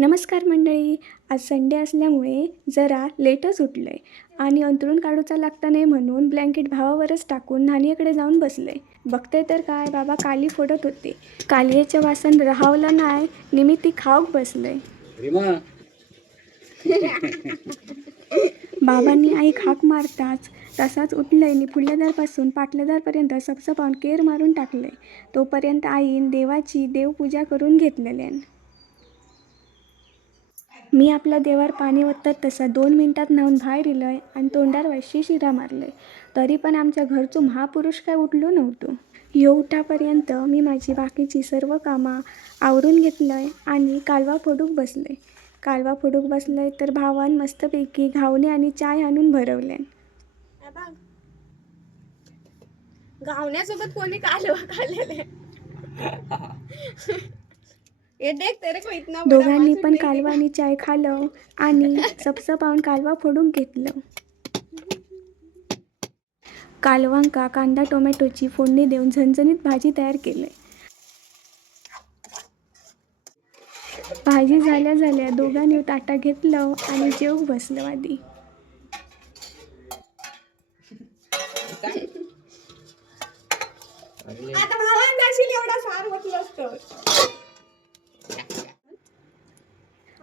नमस्कार मंडळी. आज संडे असल्यामुळे जरा लेटच उठलं आहे आणि अंथरूण काढूचा लागता नाही म्हणून ब्लँकेट भावावरच टाकून नानीकडे जाऊन बसले. बघते तर काय बाबा काली फोडत होते. कालियेच्या वासन राहावलं नाही निमित्त ती खाऊक बसले. बाबांनी आई हाक मारताच तसाच उठलंय आणि पुढल्या दारपासून पाटल्या दारपर्यंत सपसपावून केर मारून टाकले. तोपर्यंत आईन देवाची देवपूजा करून घेतलेल्यान. मी आपल्या देवावर पाणी ओतत तसा 2 मिनिटात न्हाऊन बाहेर इलंय आणि तोंडार वाशी शिरा मारले. तरी पण आमच्या घरचो महापुरुष काय उठलो नव्हतो. ह्यो उठापर्यंत मी माझी बाकीची सर्व कामं आवरून घेतलंय आणि कालवा फोडूक बसलंय तर भावान मस्तपैकी घावणे आणि चाय आणून भरवल्यान. घावण्यासोबत कोणी कालवा खाल्लेले दोघांनी पण कालवा आणि चाय खाल्लं आणि सपसपावून कालवा फोडून घेतलं. कालवांका कांदा टोमॅटोची फोडणी देऊन झणझणीत भाजी तयार केली. भाजी झाल्या दोघांनी ताटा घेतलं आणि जेवूक बसलं आधी.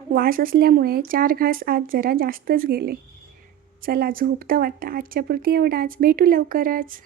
वास असल्यामुळे 4 घास आज जरा जास्तच गेले. चला झोपतं आता. आजच्या पुरती एवढाच. भेटू लवकरच.